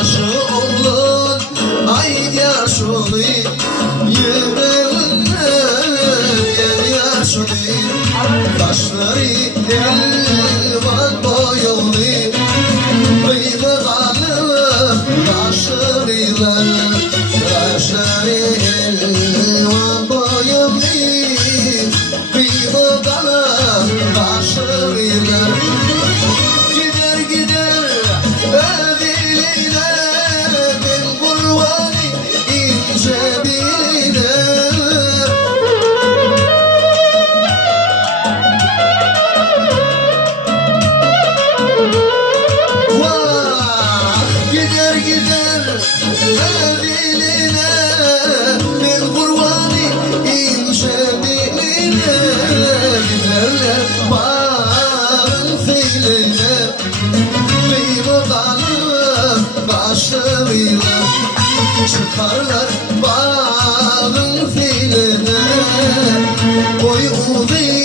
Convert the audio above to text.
Aşık oğlun ay yaşını yüreğine gel yaşını kaşları elvan boyalı bıyıklarım kaşlarıyla kaşları elvan boyalı bıyıklarım kaşlarıyla gider gider evine ben kurbanı ince biline. Gider gider evine ben kurbanı ince biline. Giderler bağın filine limonlarım başlarıyla çıkarlar bağın filine. Oy uvi